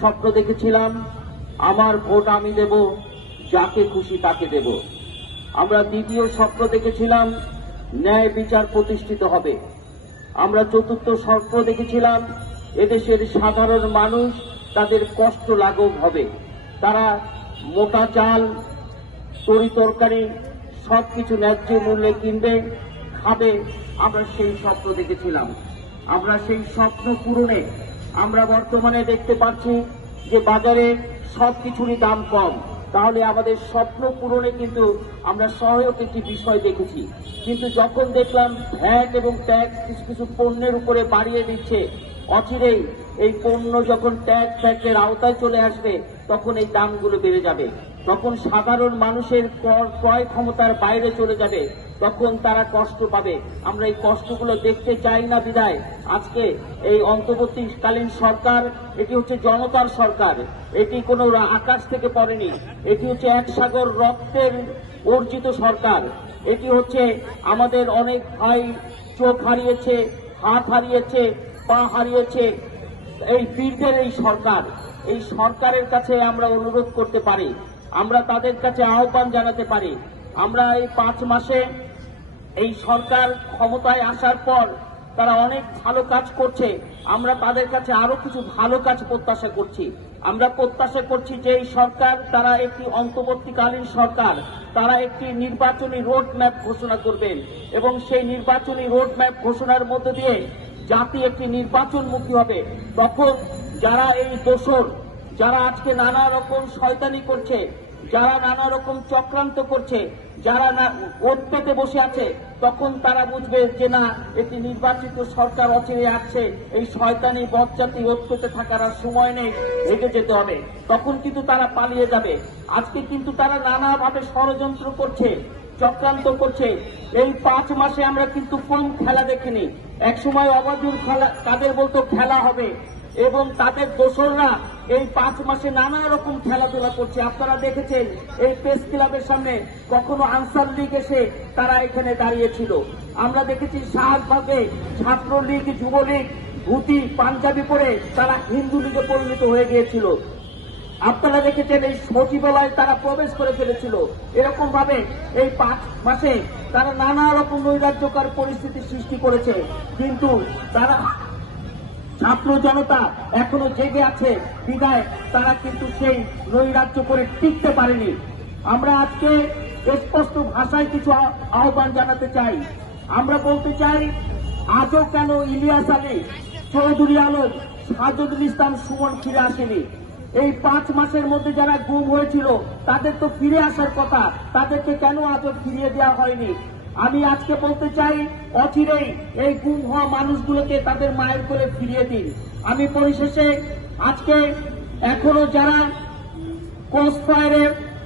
স্বপ্ন দেখেছিলাম আমার ভোট আমি দেব, যাকে খুশি তাকে দেব। আমরা দ্বিতীয় স্বপ্ন দেখেছিলাম ন্যায় বিচার প্রতিষ্ঠিত হবে। আমরা চতুর্থ স্বপ্ন দেখেছিলাম এদেশের সাধারণ মানুষ তাদের কষ্ট লাঘব হবে, তারা মোটা চাল তরি তরকারি সবকিছু ন্যায্য মূল্যে কিনবে, খাবে। আমরা সেই স্বপ্ন দেখেছিলাম। আমরা সেই স্বপ্ন পূরণে আমরা বর্তমানে দেখতে পাচ্ছি যে বাজারে সবকিছুরই দাম কম। তাহলে আমাদের স্বপ্ন পূরণে কিন্তু আমরা সহায়ক একটি বিষয় দেখেছি। কিন্তু যখন দেখলাম ভ্যাট এবং ট্যাক্স কিছু কিছু পণ্যের উপরে বাড়িয়ে দিচ্ছে, অচিরেই এই পণ্য যখন ট্যাক্সের আওতায় চলে আসবে তখন এই দামগুলো বেড়ে যাবে, তখন সাধারণ মানুষের ক্রয় ক্ষমতার বাইরে চলে যাবে, তখন তারা কষ্ট পাবে। আমরা এই কষ্টগুলো দেখতে চাই না বিধায় আজকে এই অন্তর্বর্তীকালীন সরকার, এটি হচ্ছে জনতার সরকার, এটি কোনো আকাশ থেকে পড়েনি, এটি হচ্ছে এক সাগর রক্তের অর্জিত সরকার। এটি হচ্ছে আমাদের অনেক ভাই চোখ হারিয়েছে, হাত হারিয়েছে, পা হারিয়েছে এই বীরদের এই সরকার। এই সরকারের কাছে আমরা অনুরোধ করতে পারি, আমরা তাদের কাছে আহ্বান জানাতে পারি, আমরা এই 5 মাসে এই সরকার ক্ষমতায় আসার পর তারা অনেক ভালো কাজ করছে, আমরা তাদের কাছে আরো কিছু ভালো কাজ প্রত্যাশা করছি। আমরা প্রত্যাশা করছি যে এই সরকার, তারা একটি অন্তর্বর্তীকালীন সরকার, তারা একটি নির্বাচনী রোড ম্যাপ ঘোষণা করবেন এবং সেই নির্বাচনী রোড ম্যাপ ঘোষণার মধ্য দিয়ে জাতি একটি নির্বাচনমুখী হবে। তখন যারা এই দোসর, যারা আজকে নানা রকম শয়তানি করছে, যারা নানা রকম চক্রান্ত করছে, যারা ওট পেতে বসে আছে, তখন তারা বুঝবে যে না, একটি নির্বাচিত সরকার অচিরে আসছে, এই শয়তানি বজ্জাতি ওট পেতে থাকার আর সময় নেই, হেঁটে যেতে হবে। তখন কিন্তু তারা পালিয়ে যাবে। আজকে কিন্তু তারা নানাভাবে ষড়যন্ত্র করছে, চক্রান্ত করছে। এই 5 মাসে আমরা কিন্তু কম খেলা দেখিনি। একসময় অবাধুর খেলা তাদের বলতো খেলা হবে, এবং তাদের দোসররা এই 5 মাসে নানা রকম খেলাধুলা করছে। আপনারা দেখেছেন এই প্রেস ক্লাবের সামনে কখনো আনসার লীগ এসে তারা এখানে দাঁড়িয়েছিল। আমরা দেখেছি শাহবাগে ছাত্রলীগ, যুবলীগ ধুতি পাঞ্জাবি পরে তারা হিন্দু লীগে পরিণত হয়ে গিয়েছিল। আপনারা দেখেছেন এই সচিবালয়ে তারা প্রবেশ করে ফেলেছিল। এরকম ভাবে এই 5 মাসে তারা নানা রকম নৈরাজ্যকর পরিস্থিতি সৃষ্টি করেছে, কিন্তু তারা ছাত্র জনতা এখনো জেগে আছে বিদায় তারা কিন্তু সেই নৈরাজ্য করে টিকতে পারেনি। আমরা আজকে স্পষ্ট ভাষায় কিছু আহ্বান জানাতে চাই। আমরা বলতে চাই, আজও কেন ইলিয়াস আলী, চৌধুরী আলম, সাজুদুল ইসলাম সুমন ফিরে আসেনি? এই 5 মাসের মধ্যে যারা গুম হয়েছিল তাদের তো ফিরে আসার কথা, তাদেরকে কেন আজও ফিরিয়ে দেওয়া হয়নি? আমি আজকে বলতে চাই, অচিরেই এই গুম হওয়া মানুষগুলোকে তাদের মায়ের কোলে ফিরিয়ে দিন। আমি পরিশেষে আজকে এখনো যারা ক্রসফায়ারে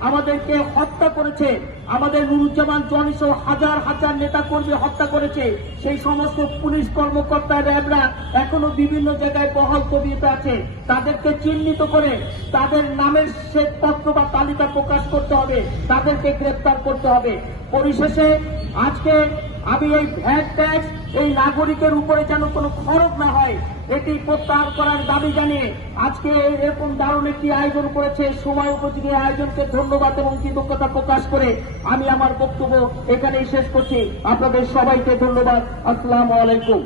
আমাদেরকে হত্যা করেছে, আমাদের নুরুজ্জামান জনি সহ হাজার হাজার নেতা কর্মী হত্যা করেছে, সেই সমস্ত পুলিশ কর্মকর্তা, র্যাবরা এখনো বিভিন্ন জায়গায় বহাল তবিয়তে আছে। তাদেরকে চিহ্নিত করে তাদের নামের শ্বেতপত্র বা তালিকা প্রকাশ করতে হবে, তাদেরকে গ্রেপ্তার করতে হবে। পরিশেষে আজকে আমি এই ভ্যাট ট্যাক্স এই নাগরিকের উপরে যেন কোনো খরচ না হয়, এটি প্রত্যাহার করার দাবি জানিয়ে আজকে এরকম দারুণ একটি আয়োজন করেছে, সময় উপযোগী আয়োজনকে ধন্যবাদ এবং কৃতজ্ঞতা প্রকাশ করে আমি আমার বক্তব্য এখানেই শেষ করছি। আপনাদের সবাইকে ধন্যবাদ। আসসালামু আলাইকুম।